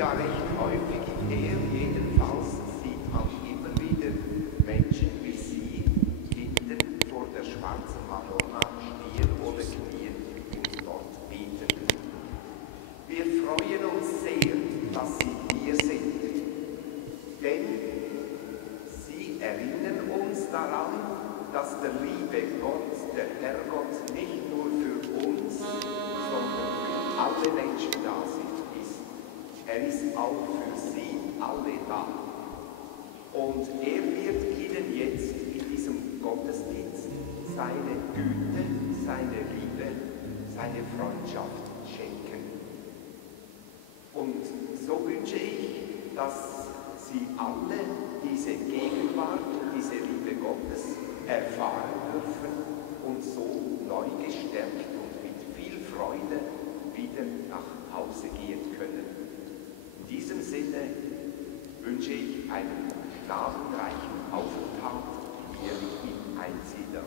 ja recht häufig her, jedenfalls sieht man immer wieder Menschen wie Sie hinten vor der schwarzen Madonna stehen oder knien und dort beten. Wir freuen uns sehr, dass Sie hier sind, denn Sie erinnern uns daran, dass der liebe Gott, der Herrgott, nicht nur für uns, sondern für alle Menschen da ist. Er ist auch für Sie alle da. Und er wird Ihnen jetzt in diesem Gottesdienst seine Güte, seine Liebe, seine Freundschaft schenken. Und so wünsche ich, dass Sie alle diese Gegenwart und diese Liebe Gottes erfahren dürfen und so neu gestärkt und mit viel Freude wieder nach Hause gehen können. In diesem Sinne wünsche ich einen gnadenreichen Aufenthalt hier im Einsiedler.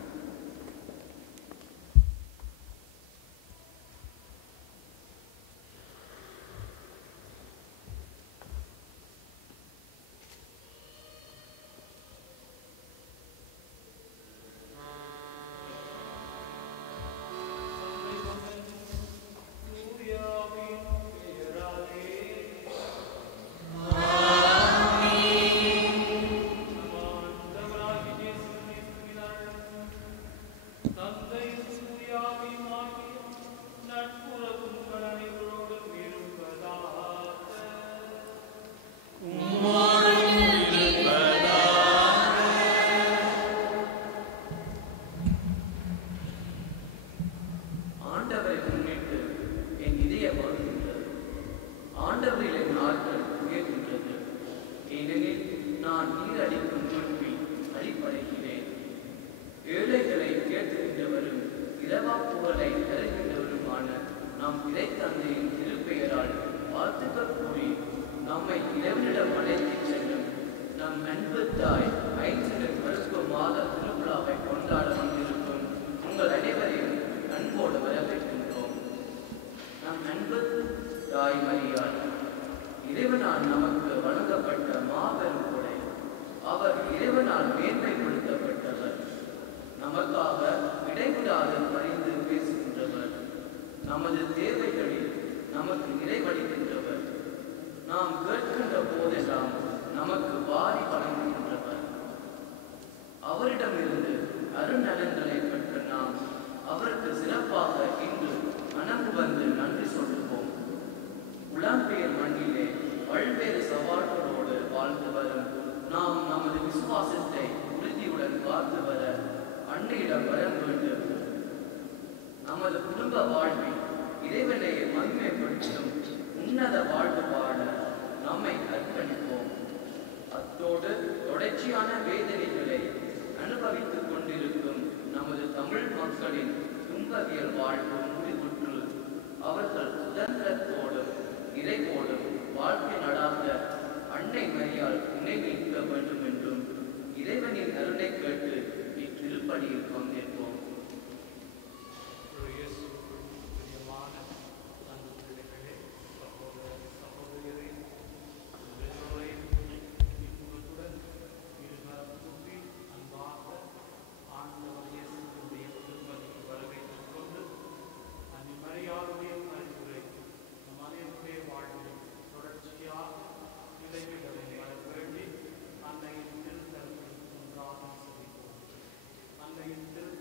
அன்னையின் திருத்தலத்தில்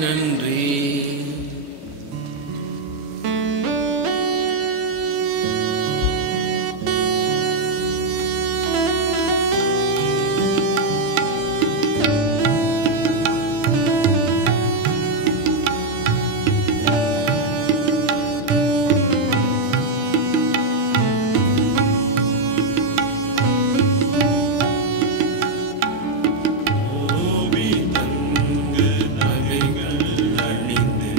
நன்றி. நகைகள் அணிந்து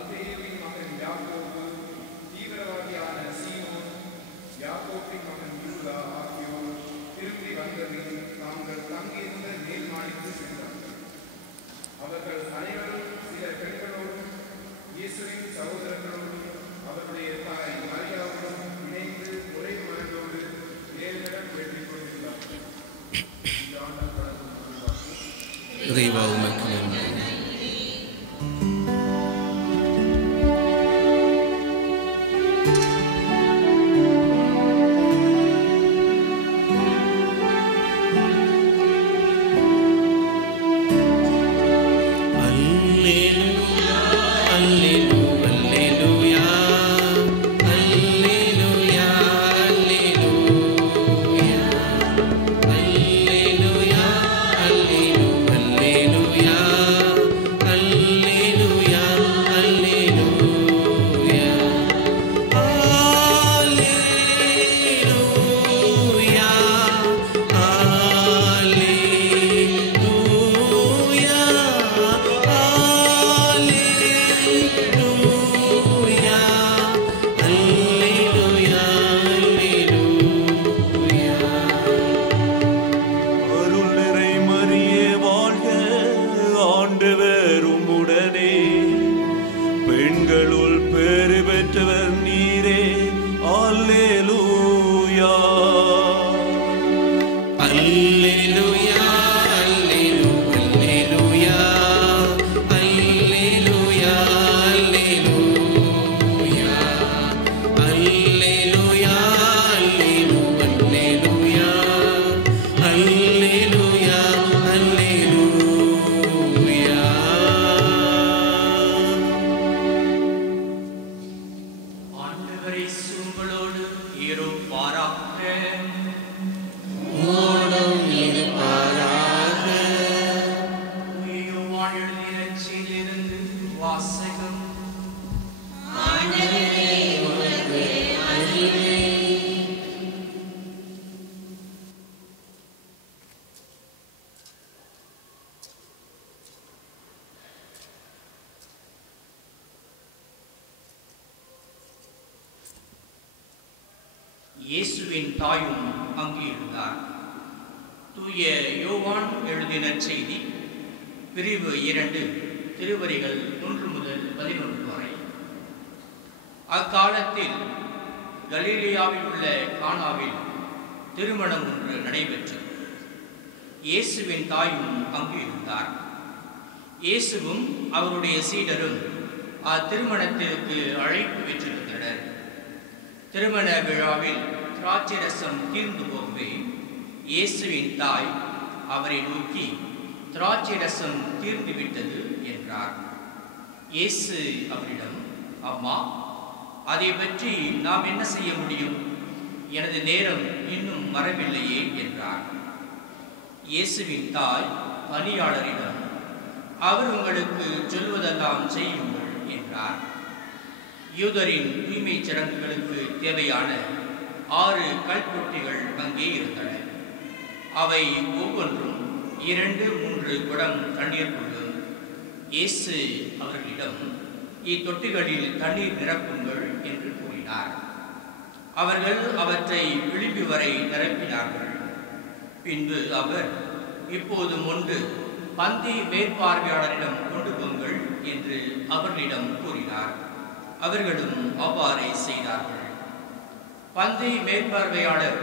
அல்பேயுவின் மகன் யாக்கோபு, தீவிரவாதியான சீமோன், யாக்கோபின் மகன் யூதா ஆகியோர் திரும்பி வந்தபின் தாங்கள் தங்கியிருந்த மேல் மாடிக்கு சென்றார்கள். அவர்கள் அனைவரும் சில பெண்களோடும் இயேசுவின் சகோதரர்களோடும் அவருடைய தாய் மரியாவுடன் இணைந்து ஒரே மனதோடு ஏழுடன் வெற்றி கொண்டிருந்தார்கள். இறைவா உமக்கு நன்றி. இயேசுவின் தாயும் அங்கு இருந்தார். தூய யோவான் எழுதின செய்தி பிரிவு 2 திருவரிகள் 1 முதல் 11 வரை. அக்காலத்தில் கலிலேயாவில் உள்ள கானாவில் திருமணம் ஒன்று நடைபெற்றது. இயேசுவின் தாயும் அங்கு இருந்தார். இயேசுவும் அவருடைய சீடரும் அத்திருமணத்திற்கு அழைப்பு பெற்றிருந்தனர். திருமண விழாவில் திராட்சை ரசம் தீர்ந்து போகவே இயேசுவின் தாய் அவரை நோக்கி, திராட்சை ரசம் தீர்ந்து விட்டது என்றார். இயேசு அவரிடம், அம்மா, அதை பற்றி நாம் என்ன செய்ய முடியும்? எனது நேரம் இன்னும் வரவில்லையே என்றார். இயேசுவின் தாய் பணியாளரிடம், அவர் உங்களுக்கு சொல்வதெல்லாம் செய்யுங்கள் என்றார். யூதரின் தூய்மை சடங்குகளுக்கு தேவையான 6 கல்பொட்டிகள் அங்கே இருந்தன. அவை ஒவ்வொன்றும் 2-3 குடம் தண்ணீர் கொள்ளும். இயேசு அவர்களிடம், இத்தொட்டிகளில் தண்ணீர் நிரப்புங்கள் என்று கூறினார். அவர்கள் அவற்றை விளிம்பு வரை நிரப்பினார்கள். பின்பு அவர், இப்போது மொண்டு பந்தி மேற்பார்வையாளரிடம் கொண்டு போங்கள் என்று அவர்களிடம் கூறினார். அவர்களும் அவ்வாறே செய்தார்கள். பந்தி மேற்பார்வையாளர்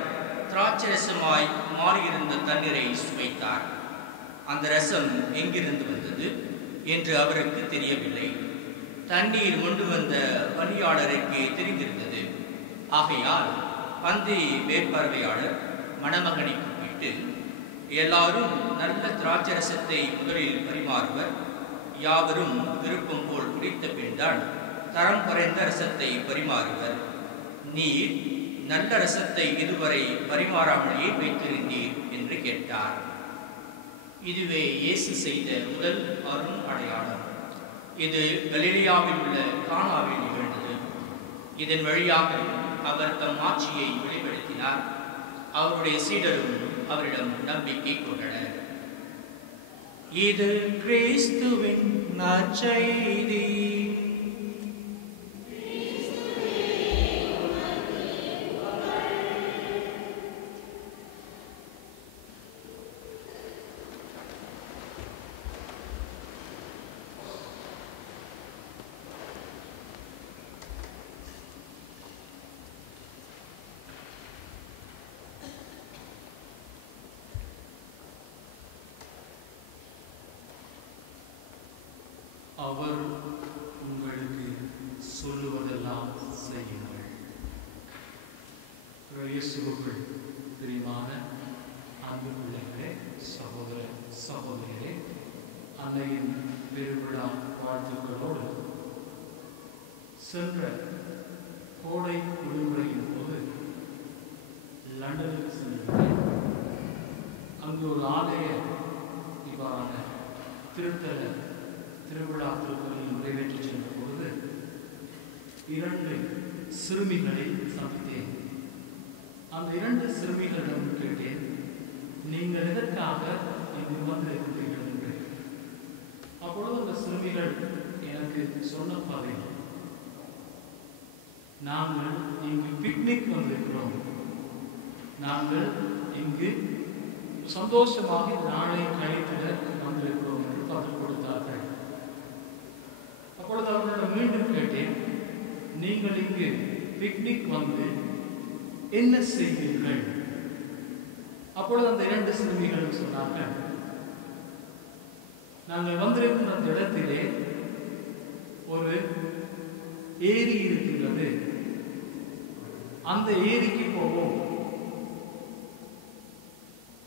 திராட்சை ரசமாய் மாறியிருந்த தண்ணீரை சுவைத்தார். அந்த ரசம் எங்கிருந்து வந்தது என்று அவருக்கு தெரியவில்லை. தண்ணீர் கொண்டு வந்த பணியாளருக்கு தெரிந்திருந்தது. ஆகையால் பந்தி மேற்பார்வையாளர் மணமகனை கூப்பிட்டு, எல்லாரும் நல்ல திராட்சை ரசத்தை முதலில் பரிமாறுவர், யாவரும் விருப்பம் போல் குடித்த பின்தான் தரம் குறைந்த ரசத்தை பரிமாறுவர். நீர் நல்ல ரசத்தை இதுவரை பரிமாறாமலேயே வைத்திருந்தீர் என்று கேட்டார். இதுவே இயேசு செய்த முதல் அரும் அடையாளம். இது கலிலேயாவில் உள்ள கானாவில் நிகழ்ந்தது. இதன் வழியாக அவர் தம் ஆட்சியை வெளிப்படுத்தினார். அவருடைய சீடரும் அவரிடம் நம்பிக்கை கொண்டனர். இது கிறிஸ்துவின் நற்செய்தி. அவர் உங்களுக்கு சொல்லுவதெல்லாம் செய்யுங்கள். இயேசுவுக்குள் பிரியமான அன்பு பிள்ளைகளே, சகோதர சகோதரிகளே, அன்னையின் பெருவிழா வாழ்த்துக்களோடு சென்ற கோடை விடுமுறையின் போது லண்டனுக்கு சென்றிருந்தேன். அங்கு ஒரு ஆலய இவ்வாறான திருவிழா திருப்பலில் நிறைவேற்றி சென்ற பொழுது 2 சிறுமிகளை சந்தித்தேன். அந்த 2 சிறுமிகளிடம் கேட்டேன், நீங்கள் எதற்காக இங்கு வந்திருக்கிறீர்கள் என்று. அப்பொழுது அந்த சிறுமிகள் எனக்கு சொன்ன பாதை, நாங்கள் இங்கு பிக்னிக் வந்திருக்கிறோம், நாங்கள் இங்கு சந்தோஷமாக நாளை கழித்திட வந்திருக்கிறோம் என்று பதில் கொடுத்தார்கள். அப்பொழுது அவர்களிடம் மீண்டும் கேட்டேன், நீங்கள் இங்கு பிக்னிக் வந்து என்ன செய்வீர்கள்? அப்பொழுது அந்த 2 சிறுமிகளும் சொன்னார்கள், நாங்கள் வந்திருக்கிற அந்த இடத்திலே ஒரு ஏரி இருக்கின்றது, அந்த ஏரிக்கு போவோம்.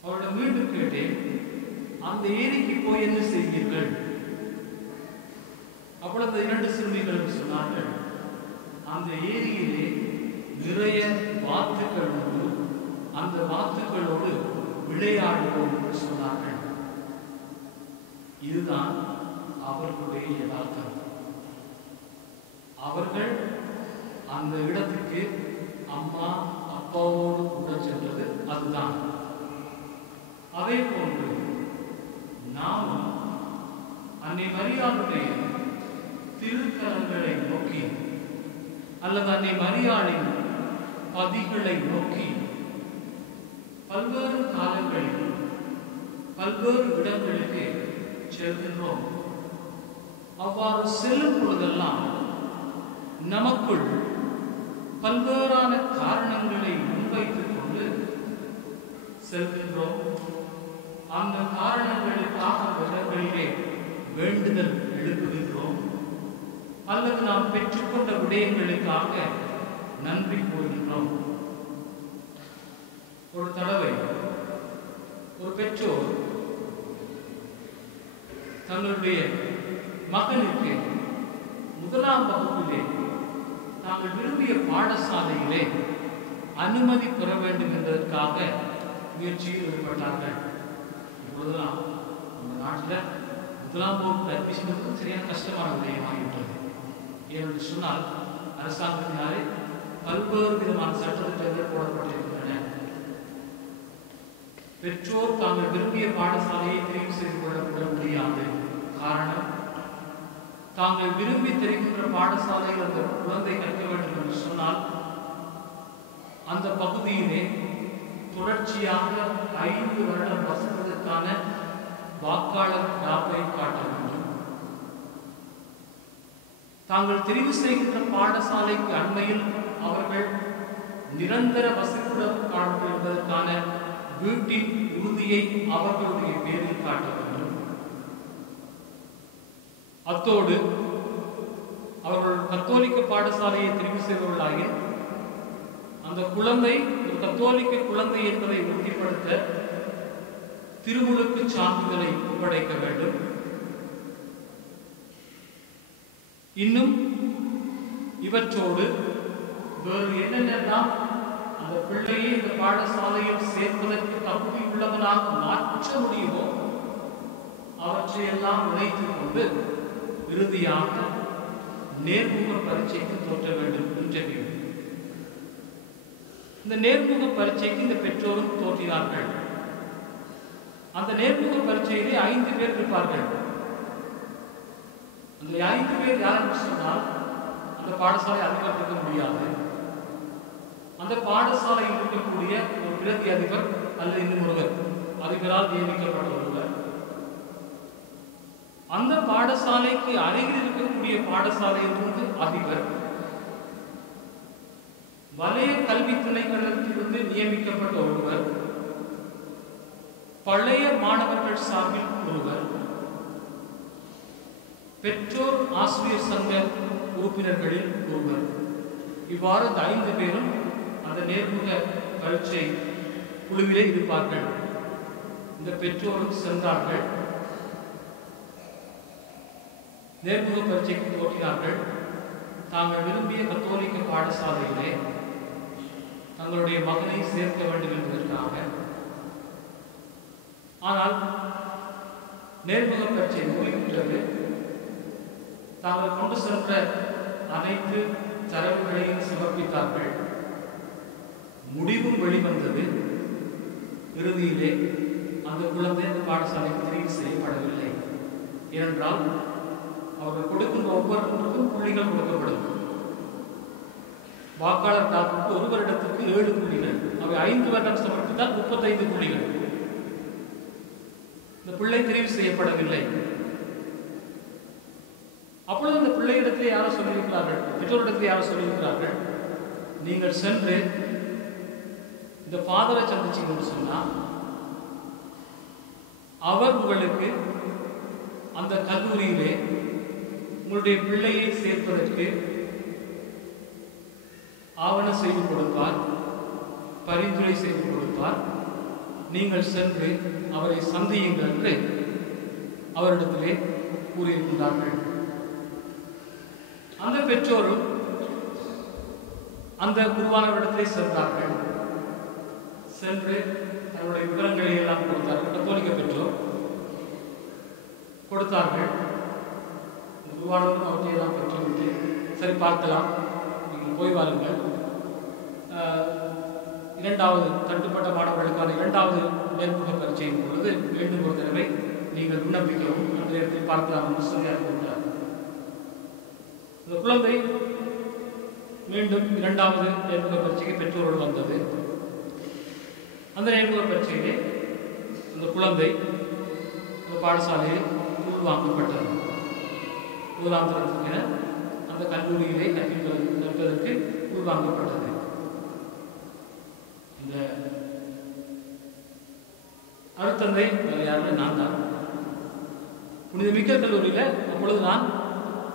அவரிடம் மீண்டும் கேட்டேன், அந்த ஏரிக்கு போய் என்ன செய்வீர்கள்? அப்பொழுது அந்த 2 சிறுமிகளும் சொன்னார்கள், அந்த ஏரியிலே நிறைய வாத்துக்கள் உண்டு, அந்த வாத்துக்களோடு விளையாடுவோம் என்று சொன்னார்கள். இதுதான் அவர்களுடைய யதார்த்தம். அவர்கள் அந்த இடத்துக்கு அம்மா அப்பாவோடு கூட சென்றது அதுதான். அதே போன்று நாமும் அன்னை மரியாளுடைய திருக்கரங்களை நோக்கி அல்லது அன்னை மரியாளின் பதிகளை நோக்கி பல்வேறு காலங்களில் பல்வேறு இடங்களுக்கு செல்கின்றோம். அவ்வாறு செல்லும் பொழுதெல்லாம் நமக்குள் பல்வேறான காரணங்களை முன்வைத்துக் கொண்டு செல்கின்றோம். அந்த காரணங்களுக்காக இடங்களிலே வேண்டுதல் எழுப்புகின்றோம், அல்லது நாம் பெற்றுக்கொண்ட விடயங்களுக்காக நன்றி கூறுகின்றோம். ஒரு தடவை ஒரு பெற்றோர் தங்களுடைய மகனுக்கு 1ஆம் வகுப்பிலே தாங்கள் விரும்பிய பாடசாலையிலே அனுமதி பெற வேண்டும் என்பதற்காக முயற்சியில் ஈடுபட்டார்கள். இப்பொழுதுதான் நம்ம நாட்டில் 1ஆம் வகுப்பு அட்மிஷனுக்கு சரியான கஷ்டமான விடயமாகிவிட்டது. ஏனென்று சொன்னால் அரசாங்கத்தினாலே பல்வேறு விதமான சட்டத்திட்டங்கள் போடப்பட்டிருக்கின்றன. பெற்றோர் தாங்கள் விரும்பிய பாடசாலையை தெரிவு செய்து கொள்ள முடியாது. காரணம், தாங்கள் விரும்பி தெரிகின்ற பாடசாலையில் அந்த குழந்தை கற்க வேண்டும் என்று சொன்னால் அந்த பகுதியிலே தொடர்ச்சியாக 5 வருடம் வசிப்பதற்கான வாக்காளர் காப்பை காட்ட வேண்டும். தாங்கள் தெரிவு செய்கின்ற பாடசாலைக்கு அண்மையில் அவர்கள் நிரந்தர வசிப்புடன் காணப்படும் என்பதற்கான வீட்டின் உறுதியை அவர்களுடைய பேரில் காட்ட வேண்டும். அத்தோடு அவர்கள் கத்தோலிக்க பாடசாலையை தெரிவு செய்பவர்களாக அந்த குழந்தை ஒரு கத்தோலிக்க குழந்தை என்பதை உறுதிப்படுத்த திருமுழுக்கு சான்றிதழை ஒப்படைக்க வேண்டும். இன்னும் இவற்றோடு வேறு என்னென்னலாம் அந்த பிள்ளையை இந்த பாடசாலையில் சேர்ப்பதற்கு தகுதி உள்ளவனாக மாற்ற முடியுமோ அவற்றையெல்லாம் இணைத்துக் கொண்டு இறுதியாக நேர்முக பரீட்சைக்கு தோற்ற வேண்டும் இன்டர்வியூ. இந்த நேர்முக பரீட்சைக்கு இந்த பெற்றோரும் தோற்றினார்கள். அந்த நேர்முக பரீட்சையிலே 5 பேர் இருப்பார்கள். அந்த 5 பேர் யார் என்று சொன்னால் அந்த பாடசாலை அதிபர் இருக்க முடியாது. அந்த பாடசாலையில் இருக்கக்கூடிய ஒரு பிரதி அதிபர் அல்லது இன்னும் ஒருவர் அதிபரால் நியமிக்கப்பட்ட ஒருவர். அந்த பாடசாலைக்கு அருகில் இருக்கக்கூடிய பாடசாலையிலிருந்து அதிபர், வலய கல்வி திணைக்களத்திலிருந்து நியமிக்கப்பட்ட ஒருவர், பழைய மாணவர்கள் சார்பில் ஒருவர், பெற்றோர் ஆசிரியர் சங்க உறுப்பினர்களில் ஒருவர். இவ்வாறு இந்த 5 பேரும் அந்த நேர்முக பரீட்சை குழுவிலே இருப்பார்கள். இந்த பெற்றோரும் சென்றார்கள், நேர்முக பரீட்சைக்கு தோற்றினார்கள். தாங்கள் விரும்பிய கத்தோலிக்க பாடசாலையிலே தங்களுடைய மகனை சேர்க்க வேண்டும் என்பதற்காக. ஆனால் நேர்முக பரீட்சை முடிவுற்றது. தாங்கள் கொண்டு சென்ற அனைத்து தரவுகளையும் சமர்ப்பித்தார்கள். முடிவும் வெளிவந்தது. இறுதியிலே அந்த குழந்தை அந்த பாடசாலைக்கு தெரிவு செய்யப்படவில்லை. ஏனென்றால் அவர்கள் கொடுக்கின்ற ஒவ்வொருவருக்கும் புள்ளிகள் கொடுக்கப்படும். வாக்காளர் தாக்குக்கு ஒரு வருடத்திற்கு 7 புள்ளிகள், அவை 5 வருடம் சமர்ப்பித்தால் 35 புள்ளிகள். இந்த பிள்ளை தெரிவு செய்யப்படவில்லை. அப்பொழுது அந்த பிள்ளையிடத்திலே யாரோ சொல்லியிருக்கிறார்கள், பெற்றோரிடத்திலே யாரோ சொல்லியிருக்கிறார்கள், நீங்கள் சென்று இந்த ஃபாதரை சந்திச்சிங்கன்னு சொன்னா அவர் உங்களுக்கு அந்த கல்லூரியிலே உங்களுடைய பிள்ளையை சேர்ப்பதற்கு ஆவணம் செய்து கொடுப்பார், பரிந்துரை செய்து கொடுப்பார். நீங்கள் சென்று அவரை சந்தியுங்கள் என்று அவரிடத்திலே கூறியிருக்கிறார்கள். அந்த பெற்றோரும் அந்த குருவானவரிடத்திலே சென்றார்கள். சென்று தன்னுடைய விவரங்களை எல்லாம் கொடுத்தார்கள். கத்தோலிக்க பெற்றோர் கொடுத்தார்கள். குருவானவரும் அவற்றை எல்லாம் பெற்றுவிட்டு, சரி பார்க்கலாம், நீங்கள் போய் வாருங்கள். 2வது தட்டுப்பட்ட மாணவர்களுக்கான 2வது நேர்முக பரீட்சையின் பொழுது மீண்டும் ஒரு தடவை நீங்கள் விண்ணப்பிக்கவும், அந்த நேரத்தில் பார்க்கலாம் என்று சொல்லி அறிவித்தார். இந்த குழந்தை மீண்டும் 2வது நேர்முக பரீட்சைக்கு பெற்றோர்கள் வந்தது. அந்த நேர்முக பரீட்சையிலே அந்த குழந்தை அந்த பாடசாலையில் உள்வாங்கப்பட்டது. ஊராந்திரத்திற்கென அந்த கல்லூரியிலே கற்பதற்கு உள்வாங்கப்பட்டது. இந்த அருட்தந்தை யாருன்னா நான் தான். புனித மிக்கேல் கல்லூரியில அப்பொழுது நான்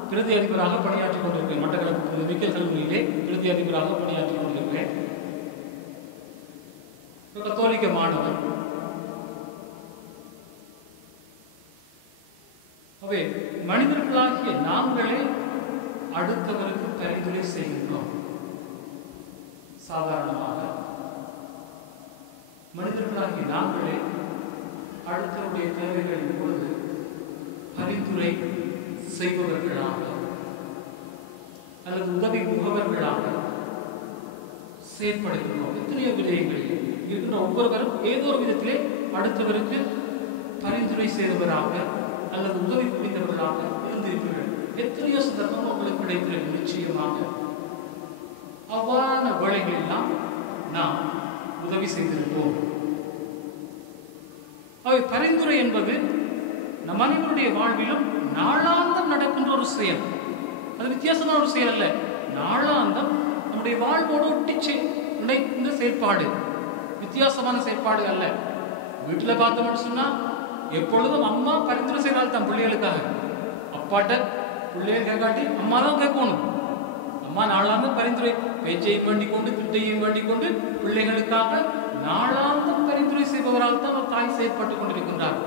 பிரதி அதிபராக பணியாற்றிக் கொண்டிருக்கிறேன். மட்டக்களப்பு புனித மிக்கேல் கல்லூரியிலே பிரதி அதிபராக பணியாற்றிக் கொண்டிருக்கிறேன். கத்தோலிக்க மாணவர். அவை மனிதர்களாகிய நாங்களே அடுத்தவருக்கு பரிந்துரை செய்கின்றோம். சாதாரணமாக மனிதர்களாகிய நாங்களே அடுத்தவருடைய தேவைகளின் பொழுது பரிந்துரை செய்பவர்களாக அல்லது உதவி முகவர்களாக செயற்படுகின்றோம். எத்தனையோ விடயங்களில் இருக்கின்ற ஒவ்வொருவரும் ஏதோ ஒரு விதத்திலே அடுத்தவருக்கு பரிந்துரை செய்தவராக அல்லது உதவி புரிந்தவர்களாக இருந்திருக்கிறீர்கள். எத்தனையோ சந்தர்ப்பம் உங்களுக்கு கிடைத்திருக்கும். நிச்சயமாக அவ்வாறான வேளைகளெல்லாம் நாம் உதவி செய்திருப்போம். அவை பரிந்துரை என்பது நம் அனைவருடைய வாழ்விலும் நாளாந்தம் நடக்கின்ற ஒரு செயல். அது வித்தியாசமான ஒரு செயல் அல்ல. நாளாந்தம் நம்முடைய வாழ்வோடு ஒட்டி இணைந்த செயல்பாடு, வித்தியாசமான செயல்பாடு அல்ல. வீட்டில் பார்த்தோம்னு சொன்னா எப்பொழுதும் அம்மா பரிந்துரை செய்தால் தான் பிள்ளைகளுக்காக. அப்பாட்ட பிள்ளைகள் கேட்காட்டி அம்மா தான் கேட்கணும். அம்மா நாளாந்தம் பரிந்துரை பேச்சையும் வேண்டிக் கொண்டு திட்டையும் வேண்டிக் கொண்டு பிள்ளைகளுக்காக நாளாந்தம் பரிந்துரை செய்பவரால் தான் ஒரு தாய் செயற்பட்டுக் கொண்டிருக்கின்றார்.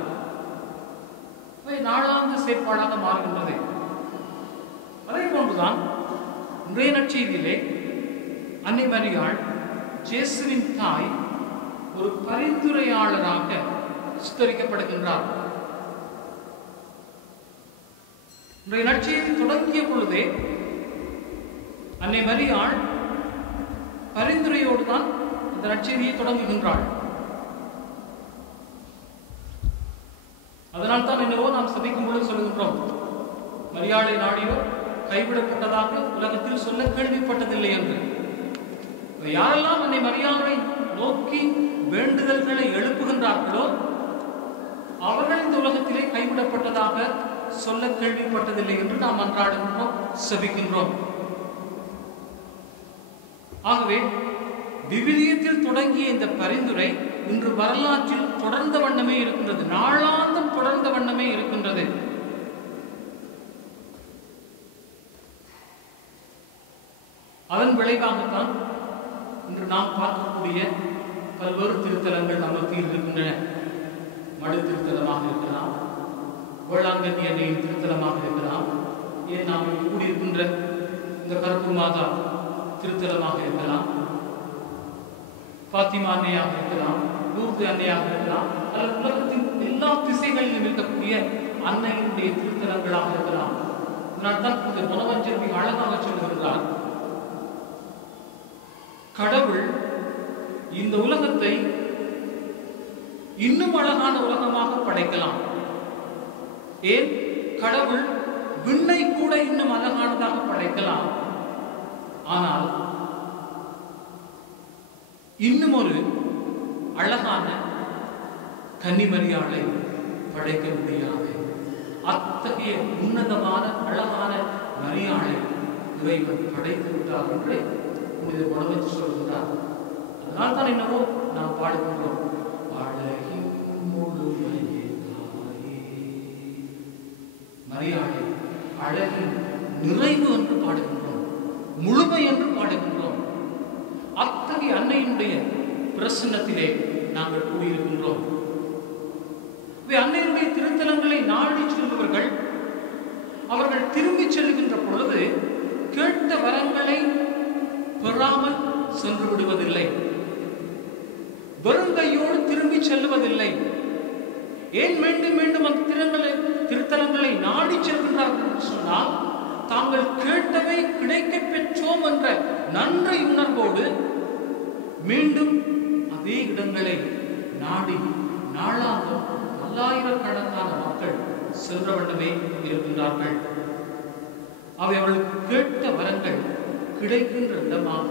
நாளாந்த செயற்பாடாக மாறுகின்றது. அதே போன்றுதான் இன்றைய நற்செய்தியிலே அன்னை மரியாள் இயேசுவின் தாய் ஒரு பரிந்துரையாளராக சித்தரிக்கப்படுகின்றார். இன்றைய நற்செய்தி தொடங்கிய பொழுதே அன்னை மரியாள் பரிந்துரையோடு தான் இந்த நற்செய்தியை தொடங்குகின்றாள். அதனால் தான் என்னவோ நாம் சபிக்கும் பொழுது சொல்லுகின்றோம், மரியாளை நாடியோ கைவிடப்பட்டதாக உலகத்தில் சொல்ல கேள்விப்பட்டதில்லை என்று. யாரெல்லாம் அன்னை மரியாளை நோக்கி வேண்டுதல்களை எழுப்புகின்றார்களோ அவர்கள் இந்த உலகத்திலே கைவிடப்பட்டதாக சொல்ல கேள்விப்பட்டதில்லை என்று நாம் அன்றாடுகின்றோம், சபிக்கின்றோம். ஆகவே விவிலியத்தில் தொடங்கிய இந்த பரிந்துரை இன்று வரலாற்றில் தொடர்ந்த வண்ணமே இருக்கின்றது. நாளாந்தம் தொடர்ந்த வண்ணமே இருக்கின்றது. அதன் விளைவாகத்தான் இன்று நாம் பார்க்கக்கூடிய பல்வேறு திருத்தலங்கள் நமக்கு இருக்கின்றன. மடு திருத்தலமாக இருக்கலாம், வேளாங்கண்ணி அன்னையின் திருத்தலமாக இருக்கலாம், ஏன் நாம் கூடியிருக்கின்ற இந்த கருப்பு மாதா திருத்தலமாக இருக்கலாம், பாத்திமா அன்னையாக இருக்கலாம், லூர்து அன்னையாக இருக்கலாம், அல்லது உலகத்தின் எல்லா திசைகளிலும் இருக்கக்கூடிய அன்னையினுடைய திருத்தலங்களாக இருக்கலாம். அதனால்தான் இந்த புனவஞ்சர் மிக அழகாக சொல்லுகிறார், கடவுள் இந்த உலகத்தை இன்னும் அழகான உலகமாக படைக்கலாம். ஏன்? கடவுள் விண்ணை கூட இன்னும் அழகானதாக படைக்கலாம். ஆனால் இன்னும் ஒரு அழகான கன்னிமரியாளை படைக்க முடியாது. அத்தகைய உன்னதமான அழகான மரியாளை இறைவன் படைத்து விட்டார் என்று புனித புனவஞ்சர் சொல்கிறார். அதனால் தான் என்னவோ நாம் பாடுகின்றோம், அழகின் முழுமையே தாயே. மரியாளை அழகின் நிறைவு என்று பாடுகின்றோம், முழுமை என்று பாடுகின்றோம். அத்தகைய அன்னையினுடைய பிரசன்னத்திலே நாங்கள் கூடியிருக்கின்றோம். அன்னையினுடைய திருத்தலங்களை நாடி செல்பவர்கள் அவர்கள் திரும்பி செல்கின்ற பொழுது கேட்ட வரங்களை பெறாமல் சென்று விடுவதில்லை, வெறுங்கையோடு திரும்பி செல்லுவதில்லை. ஏன் மீண்டும் மீண்டும் அந்த திருத்தலங்களை நாடி செல்கின்றார்கள் என்று சொன்னால், தாங்கள் கேட்டவை கிடைக்க பெற்றோம் என்ற நன்றி உணர்வோடு மீண்டும் அதே இடங்களை நாடி நாளாக பல்லாயிரக்கணக்கான மக்கள் சென்ற வண்ணமே இருக்கின்றார்கள். அவை அவர்களுக்கு கேட்ட வரங்கள் கிடைக்கின்ற இடமாக,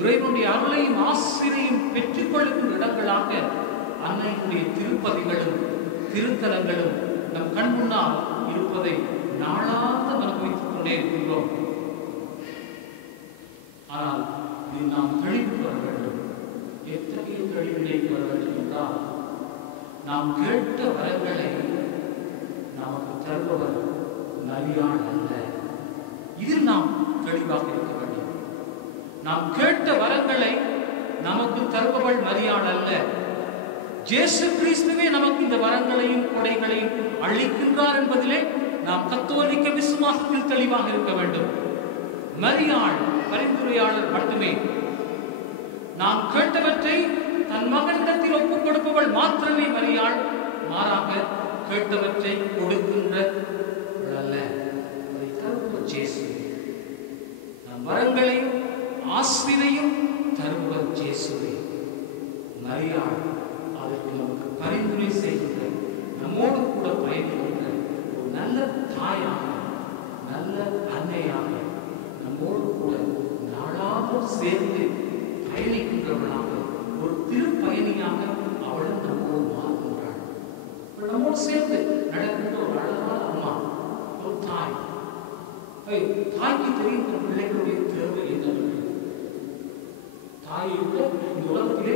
இறைவனுடைய அருளையும் ஆசிரியையும் பெற்றுக் கொள்கின்ற இடங்களாக அன்னையுடைய திருப்பதிகளும் திருத்தலங்களும் நம் கண் முன்னால் இருப்பதை நாளாக அனுபவித்துக் கொண்டே இருக்கின்றோம். ஆனால் இது நாம் தெளிவு பெற வேண்டும். எத்தகைய தெளிவினைக்கு வர வேண்டும் என்றால், நாம் கேட்ட வரங்களை நமக்கு தருபவர் மரியாள் அல்ல. இதில் நாம் தெளிவாக இருக்க வேண்டும். நாம் கேட்ட வரங்களை நமக்கு தருபவள் மரியாள் அல்ல. இயேசு கிறிஸ்துவே நமக்கு இந்த வரங்களையும் கொடைகளையும் அளிக்கின்றார் என்பதிலே நாம் கத்தோலிக்க விசுவாசத்தில் தெளிவாக இருக்க வேண்டும். மரியாள் பரிந்துரையாளர் மட்டுமே. நாம் கேட்டவற்றை தன் மகனிடத்தில் ஒப்புக் கொடுப்பவள் மாத்திரமே மரியாள். மாறாக கேட்டவற்றை கொடுக்கின்ற அல்ல. நம் வரங்களையும் ஆசிரியையும் தருபவர் இயேசுவே. மரியாள் அதற்கு நமக்கு பரிந்துரை செய்கின்ற, நம்மோடு கூட பயணிக்கின்ற ஒரு நல்ல தாயாக, நல்ல அன்னையாக, நம்மோடு கூட நாளாக சேர்ந்து பயணிக்கின்றவளாக, ஒரு திருப்பயணியாக அவளும் நம்மோடு மாறுகின்றாள். நம்மோடு சேர்ந்து நடக்கின்ற ஒரு அழகான அம்மா, ஒரு தாய். தாய்க்கு தெரிகின்ற பிள்ளைகளுடைய தேவை என்னவென்று, தாயை விட இந்த உலகத்திலே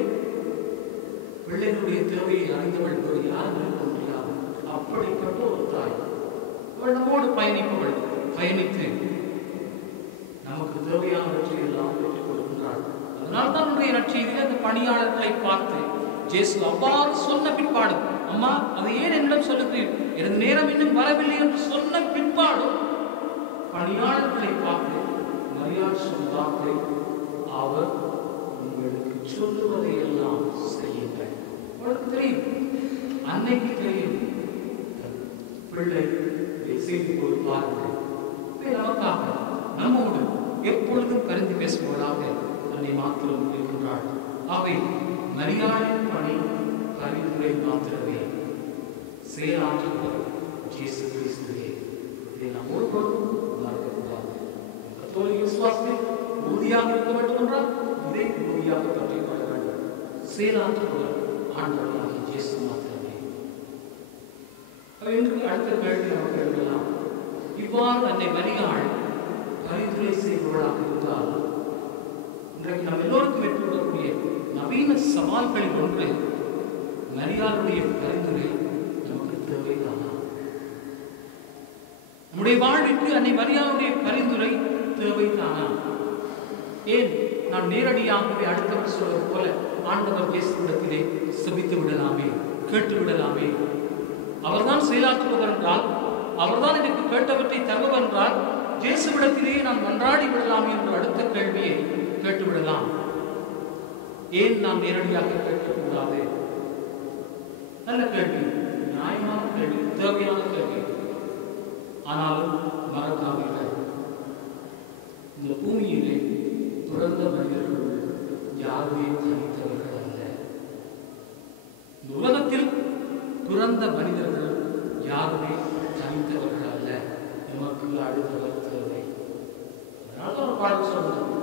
பிள்ளைகளுடைய தேவையை அறிந்தவள் வேறு யாரும் இருக்க முடியாது. அப்படிப்பட்ட ஒரு தாய். அவள் நம்மோடு பயணிப்பவள். பயணித்து நமக்கு தேவையானவற்றை எல்லாம் பெற்றுக் கொடுக்கின்றாள். அதனால் தான் நம்முடைய நற்செய்தியில் அந்த பணியாளர்களை பார்த்து இயேசு அவ்வாறு சொன்ன பிற்பாடும், அம்மா அதை ஏன் என்னிடம் சொல்லுகிறீர், எனது நேரம் இன்னும் வரவில்லை என்று சொன்ன பிற்பாடும் பணியாளர்களை பார்த்து மரியாள் சொன்னார்கள், அவர் உங்களுக்கு சொல்லுவதை எல்லாம் செய்யுங்கள். அவளுக்கு தெரியும், அன்னைக்கு தெரியும், பிள்ளை செய்து கொடுப்பார்கள். நமக்காக நம்மோடு எப்பொழுதும் பரிந்து பேசுபவளாக தன்னை மாத்திரம் இருக்கின்றாள். அவை மரியாளின் பணி பரிந்துரை மாத்திரமே. செயலாற்றுவர் இயேசு கிறிஸ்துவே. இதை நாம் ஒருபொழுதும் மறக்கக்கூடாது. கத்தோலிக்க விசுவாசத்தில் உறுதியாக இருக்க வேண்டும் என்றால் இதை உறுதியாக பற்றிக் கொள்ள வேண்டும். செயலாற்றுவர் ஆண்டவராகிய இயேசு மாத்திரமே. இன்று அடுத்த கேள்வி நமக்கு எழுதலாம், இவ்வாறு அன்னை மரியாள் பரிந்துரை செய்பவர்களாக இருந்தால், இன்றைக்கு நாம் எல்லோருக்கும் ஏற்படக்கூடிய நவீன சவால்களில் ஒன்று மரியாளுடைய பரிந்துரை நமக்கு தேவைதானா? நம்முடைய வாழ்விற்கு அன்னை மரியாளுடைய பரிந்துரை தேவைதானா? ஏன் நாம் நேரடியாகவே அடுத்தவர் சொல்வது போல ஆண்டவர் இயேசுவிடத்திலே செபித்து விடலாமே, கேட்டு விடலாமே. அவர்தான் செயலாற்றுபவர் என்றால், அவர்தான் எனக்கு கேட்டவற்றை தருபவர் என்றால் இயேசுவிடத்திலேயே நாம் மன்றாடி விடலாமே என்ற அடுத்த கேள்வியை கேட்டுவிடலாம். ஏன் நாம் நேரடியாக கேட்கக்கூடாது? நல்ல கேள்வி, நியாயமான கேள்வி, தேவையான கேள்வி. ஆனாலும் மறக்காதீர்கள், இந்த பூமியிலே பிறந்த மனிதர்கள் யாருமே தனித்தவர்கள் அல்ல. இந்த உலகத்தில் பிறந்த மனிதர்கள் யாருமே தனித்தவர்கள் அல்ல. நமக்கு அடுத்தவர் தேவை. அதனால ஒரு பாடல் சொல்றது,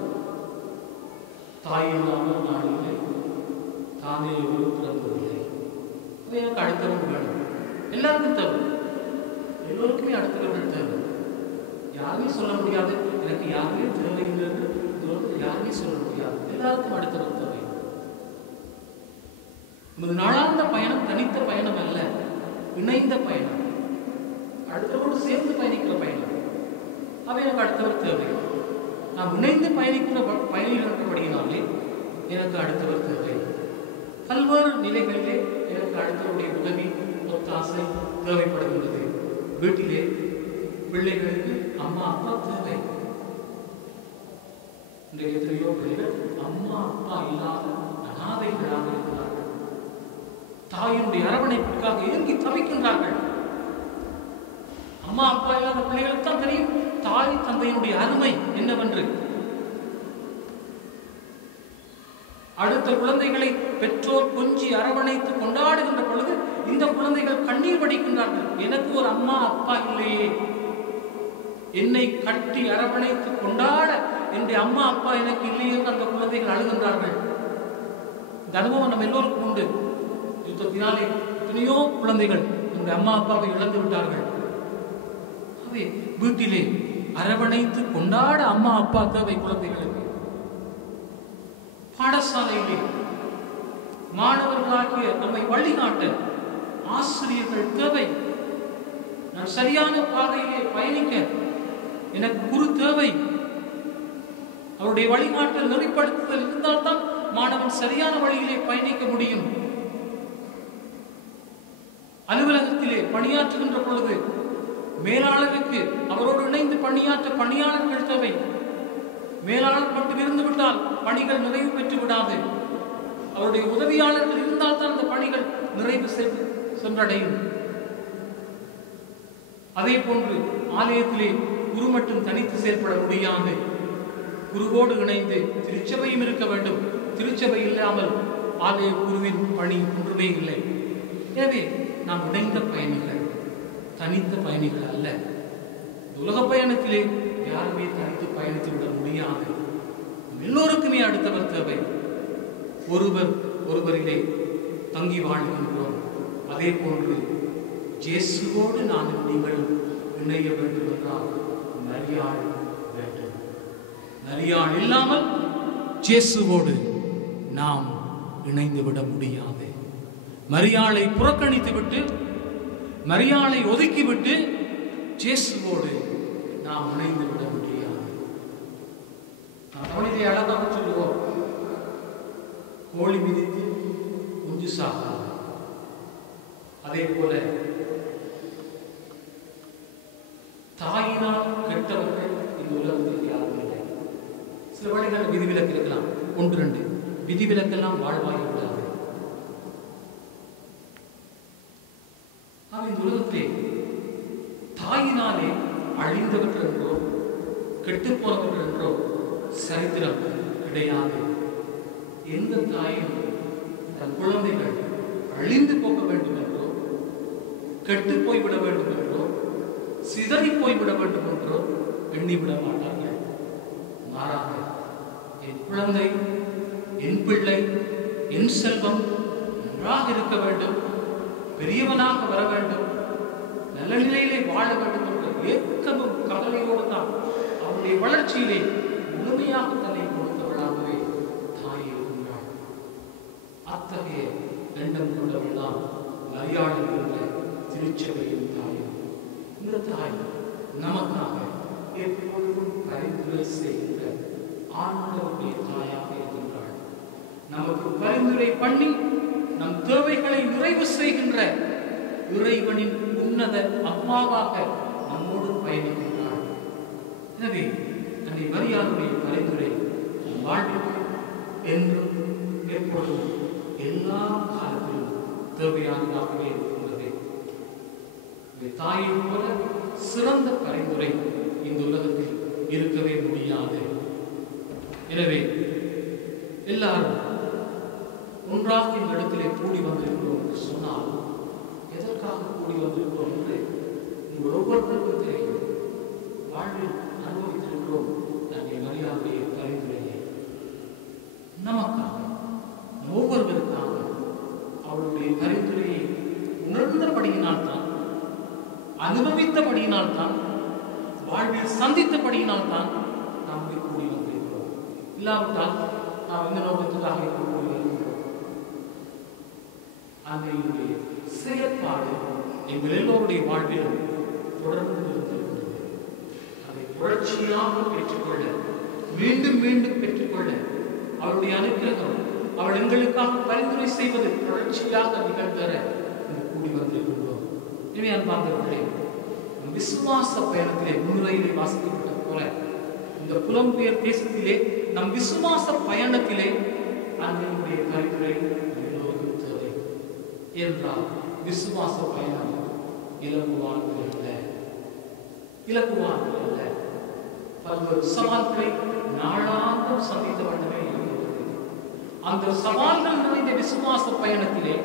தாய் இல்லாமல் நான் இல்லை, தானே ஒரு பிறந்ததில்லை. அது எனக்கு அடுத்தவன் வேணும். எல்லாருக்கும் தேவை, எல்லோருக்குமே அடுத்தவர்கள் தேவை. யாருமே சொல்ல முடியாது எனக்கு யாருமே தேவையில்லை, யாருமே சொல்ல முடியாது. எல்லாருக்கும் அடுத்தவர் தேவை. நமது நாளாந்த பயணம் தனித்த பயணம் அல்ல, இணைந்த பயணம், அடுத்தவரோடு சேர்ந்து பயணிக்கிற பயணம். அவை எனக்கு அடுத்தவர் தேவை. நாம் இணைந்து பயணிக்கிற பயணிகளினாலே எனக்கு அடுத்தவர் தேவை. பல்வேறு நிலைகளிலே எனக்கு அடுத்தவருடைய உதவி, ஒத்தாசை தேவைப்படுகின்றது. வீட்டிலே பிள்ளைகளுக்கு அம்மா அப்பா தேவை. இன்றைக்கு எத்தனையோ பிள்ளைகள் அம்மா அப்பா இல்லாத அனாதைகளாக இருக்கிறார்கள். தாயினுடைய அரவணைப்புக்காக ஏங்கி தவிக்கின்றார்கள். அம்மா அப்பா இல்லாத பிள்ளைகளுக்கு தான் தெரியும் தாய் தந்தையினுடைய அருமை என்னவென்று. அடுத்த குழந்தைகளை பெற்றோர் கொஞ்சி அரவணைத்து கொண்டாடுகின்ற பொழுது இந்த குழந்தைகள் கண்ணீர் வடிக்கின்றார்கள். எனக்கு ஒரு அம்மா அப்பா இல்லையே, என்னை கட்டி அரவணைத்து கொண்டாட என்னுடைய அம்மா அப்பா எனக்கு இல்லையே என்று அந்த குழந்தைகள் அழுகின்றார்கள். இந்த அனுபவம் நம்ம எல்லோருக்கும் உண்டு. யுத்தத்தினாலே எத்தனையோ குழந்தைகள் என்னுடைய அம்மா அப்பாவை இழந்து விட்டார்கள். அவை வீட்டிலே அரவணைத்து கொண்டாட அம்மா அப்பா தேவை குழந்தைகளுக்கு. பாடசாலையிலே மாணவர்களாகிய நம்மை வழிகாட்ட ஆசிரியர்கள் தேவை. நான் சரியான பாதையிலே பயணிக்க எனக்கு குரு தேவை. அவருடைய வழிகாட்டல் நெறிப்படுத்துதல் இருந்தால்தான் மாணவன் சரியான வழியிலே பயணிக்க முடியும். அலுவலகத்திலே பணியாற்றுகின்ற பொழுது மேலாளருக்கு அவரோடு இணைந்து பணியாற்ற பணியாளர்கள் தேவை. மேலாளர் மட்டும் இருந்து விட்டால் பணிகள் நிறைவு பெற்று விடாது. அவருடைய உதவியாளர்கள் இருந்தால் தான் அந்த பணிகள் நிறைவு சென்றடையும். அதே போன்று ஆலயத்திலே குரு மட்டும் தனித்து செயல்பட முடியாது. குருவோடு இணைந்து திருச்சபையும் இருக்க வேண்டும். திருச்சபை இல்லாமல் ஆலய குருவின் பணி ஒன்றுமே இல்லை. எனவே நாம் இணைந்த பயணிகள், தனித்த பயணிகள் அல்ல. உலக பயணத்திலே யாருமே தனித்து பயணித்து விட முடியாது. எல்லோருக்குமே அடுத்தவர் தேவை. ஒருவரிலே தங்கி வாழ்கின்றோம். அதே போன்று இயேசுவோடு நானும் நீங்களும் இணைய வேண்டும் என்றால் மரியாள் வேண்டும். மரியாள் இல்லாமல் இயேசுவோடு நாம் இணைந்து விட முடியாது. மரியாளை புறக்கணித்து விட்டு, மரியாளை ஒதுக்கிவிட்டு இயேசுவோடு நாம் இணைந்து விட முடியாது. நாம் தமிழிலே அழகாக சொல்லுவோம், கோழி மிதித்து குஞ்சு சாகாது. அதே போல தாயினால் கெட்டவர்கள் இந்த உலகத்தில் யாரும் இல்லை. சில வேளைகளில் விதிவிலக்கு இருக்கலாம், 1-2 விதிவிலக்கெல்லாம் வாழ்வாய் விடாது. இந்த உலகத்திலே தாயினாலே அழிந்தவர்கள் என்றோ கெட்டு போனவர்கள் என்றோ சரித்திரம் கிடையாது. எந்த தாயும் தன் குழந்தைகள் அழிந்து போக வேண்டும் என்றோ, கெட்டு போய்விட வேண்டும் என்றோ, சிதறி போய்விட வேண்டும் என்றோ எண்ணிவிட மாட்டார்கள். மாறாக என் குழந்தை, என் பிள்ளை, என் செல்வம் நன்றாக இருக்க வேண்டும், பெரியவனாக வர வேண்டும், நல்ல நிலையிலே வாழ வேண்டும் என்ற ஏக்கமும் கவலையோடு தான் அவருடைய வளர்ச்சியிலே முழுமையாக தன்னை கொடுத்தவளாகவே தாய் இருந்தாள். அத்தகைய எண்ணம் கொண்டவள் தான் மரியாள் என்ற திருச்சபையின் தாயும். இந்த தாய் நமக்காக எப்பொழுதும் பரிந்துரை செய்கின்ற ஆண்டவருடைய தாயாக இருக்கின்றாள். நமக்கு பரிந்துரை பண்ணி நம் தேவைகளை நிறைவு செய்கின்ற இறைவனின் உன்னத அம்மாவாக நம்மோடு பயணிக்கின்றாள். எனவே அன்னை மரியாளுடைய பரிந்துரை நம் வாழ்விற்கு என்றும் எப்பொழுதும் எல்லா காலத்திலும் தேவையானதாகவே இருக்கின்றது. தாயை போல சிறந்த பரிந்துரை இந்த உலகத்தில் இருக்கவே முடியாது. எனவே எல்லாரும் ஒன்றாக இந்த இடத்திலே கூடி வந்திருக்கிறோம் என்று சொன்னால் எதற்காக கூடி வந்திருக்கிறோம் என்று உங்கள் ஒவ்வொருவருக்கும் தெரியும். வாழ்வில் அனுபவித்திருக்கிறோம் அன்னை மரியாளுடைய பரிந்துரையை. நமக்காக ஒவ்வொருவருக்காக அவளுடைய பரிந்துரையை உணர்ந்தபடியினால்தான், அனுபவித்தபடியினால்தான், வாழ்வில் சந்தித்தபடியினால்தான் நாம் கூடி வந்திருக்கிறோம். இல்லாவிட்டால் நாம் இந்த நோக்கத்துக்காக கூடி வருகிறோம். அன்னையுடைய செயற்பாடு எங்கள் எல்லோருடைய வாழ்விலும் தொடர்ந்து இருந்திருக்கிறது. அதை புரட்சியாக பெற்றுக்கொள்ள, மீண்டும் மீண்டும் பெற்றுக்கொள்ள அவருடைய அனுக்கிரகம், அவள் எங்களுக்காக பரிந்துரை செய்வது தொடர்ச்சியாக நிகழ்ந்தர கூடி வந்திருக்கின்றோம். எனவே அன்பார்ந்தவர்களே, விசுவாச பயணத்திலே முன்னுரையிலே வாசிக்கப்பட்ட போல இந்த புலம்பெயர் தேசத்திலே நம் விசுவாச பயணத்திலே அன்னையுடைய பரிந்துரை எல்லோருக்கும் தேவை. என்றால் விசுவாச பயணம் இலகுவானது அல்ல, இலகுவானது அல்ல. பல்வேறு சவால்களை நாளாந்தம் சந்தித்த வண்ணமே இருக்கிறது. அந்த சவால்கள் நிறைந்த விசுவாச பயணத்திலே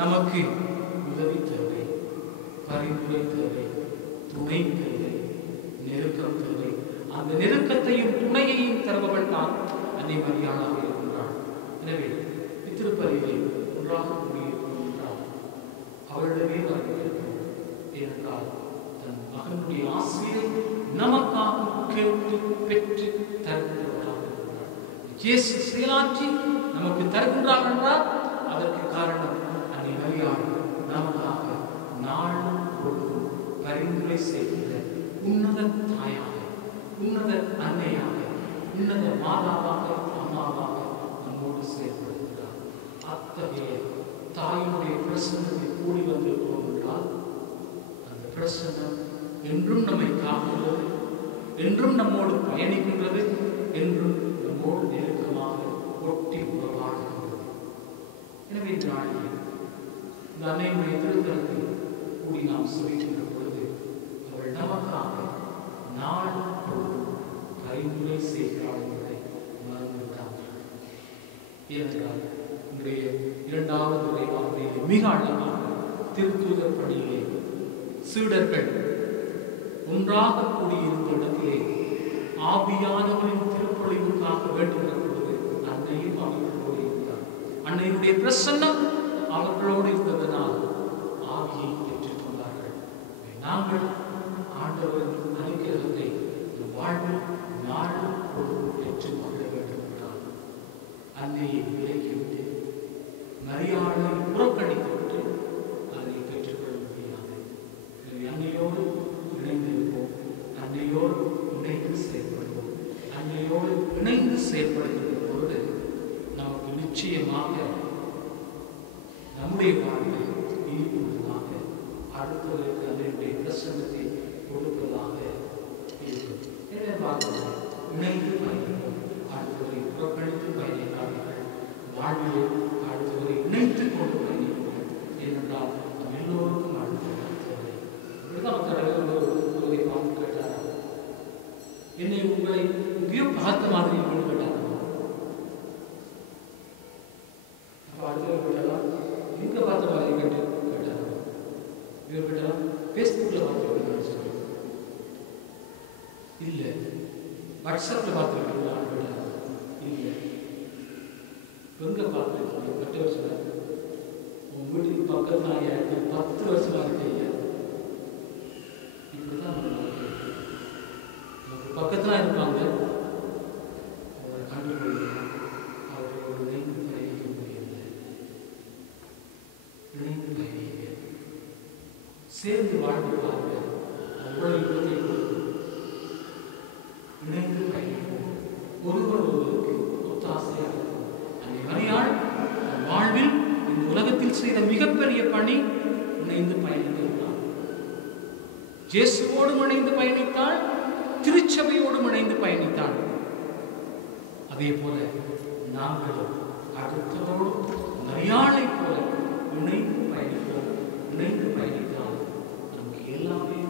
நமக்கு உதவி தேவை, பரிந்துரை தேவை, துணை தேவை, நெருக்கம் தேவை. அந்த நெருக்கத்தையும் துணையையும் தருபவள் தான் அன்னை மரியாளாக இருக்கின்றாள். எனவே இத்திருப்பதிலே ஒன்றாக கூடியிருக்கிறோம் என்றால் அவளிடமே வரவேற்கிறோம். ஏனென்றால் தன் மகனுடைய ஆசையை நமக்காக கேட்டு பெற்று தருகின்றவர்களாக இருக்கிறார். இயேசு செயலாற்றி நமக்கு தருகின்றார் என்றால் அதற்கு காரணம் அன்னை மரியாள் நமக்காக நாளும் பொழுதும் பரிந்துரை செய்கின்ற உன்னத தாயாக, உன்னத அன்னையாக, உன்னத மாதாவாக, அம்மாவாக நம்மோடு செயல்படுகிறார். அத்தகைய தாயினுடைய பிரசன்னத்தை கூடி வந்திருக்கிறோம் என்றால் அந்த பிரசன்னம் என்றும் நம்மை காக்கின்றது, என்றும் நம்மோடு பயணிக்கின்றது, என்றும் நம்மோடு நெருக்கமாக ஒட்டி உறவாடுகின்றது. எனவே இந்த நாளில் இந்த அன்னையுடைய திருத்தலத்தில் கூடி நாம் சொல்கின்ற பொழுது அவள் நமக்காக நாளும் பொழுதும் பரிந்துரை செய்கிறாள் என்பதை மறந்துவிட்டார்கள். ஏனென்றால் இன்றைய இரண்டாவது உரையாடலில் மிக அழகாக திருத்தூதர் பணியிலே சீடர்கள் ஒன்றாக கூடியிருந்த இடத்திலே ஆவியானவரின் திருப்பொழிவுக்காக வேண்டுகிற பொழுது அன்னையும் அவர்களோடு இருந்தார். அன்னையுடைய பிரசன்னம் அவர்களோடு இருந்ததனால் ஆவியை பெற்றுக் கொண்டார்கள். நாங்கள் ஆண்டவரின் அனுக்கிரகத்தை வாழ்வில் நாளும் பொழுதும் பெற்றுக் கொள்ள வேண்டும் என்றால் அன்னையை விலக்கிவிட்டு மரியாதை புறக்கணித்துவிட்டு அதை பெற்றுக்கொள்ள முடியாது. அன்னையோடு இணைந்திருப்போம், அன்னையோடு இணைந்து செயல்படுவோம். அன்னையோடு இணைந்து செயல்படுகின்ற பொழுது நமக்கு நிச்சயமாக நம்முடைய வாழ்வில் இனிப்புள்ளதாக, அடுத்தவருக்கு அதனுடைய பிரசன்னத்தை கொடுப்பதாக இருக்கும். இணைந்து பயணிப்போம். அடுத்தவரை புறக்கணித்து பயணிக்காதீர்கள். வாழ்விலே அடுத்தவரை இணைத்துக் கொண்டு பயணிப்போம். ஏனென்றால் நம் எல்லோருக்கும் அடுத்தவர் தேவை. இப்படிதான் ஒருவரை பார்த்து கேட்டாரா, என்னை உங்களை எங்கேயோ பார்த்த மாதிரி கேட்டாரா? அப்ப அடுத்தவர் கேட்டாரா, எங்க பார்த்த மாதிரி கேட்டாரா? இவர் கேட்டாரா, பேஸ்புக்ல பார்த்து சொல்லி இல்ல, வாட்ஸ்அப்ல பார்த்துருக்கீங்களா? இல்ல, எங்க பார்த்துருக்கீங்க? 10 வருஷமா உங்க வீட்டுக்கு பக்கத்துல 10 வருஷமா இருக்கீங்க. இப்படிதான் நமக்கு பக்கத்துல இருப்பாங்க, அவரை கண்டுபிடிக்க அவர்களோடு இணைந்து பயணிக்க முடியல. இணைந்து பயணிக்க, சேர்ந்து வாழ்ந்துருவாங்க. அவ்வளவு இணைந்து பயணிப்போம். ஒரு இயேசுவோடும் இணைந்து பயணித்தாள், திருச்சபையோடும் இணைந்து பயணித்தாள். அதே போல நாங்களும் அடுத்தவரோடு மரியாதை போல இணைந்து பயணிப்போம். இணைந்து பயணித்தால் நமக்கு எல்லாமே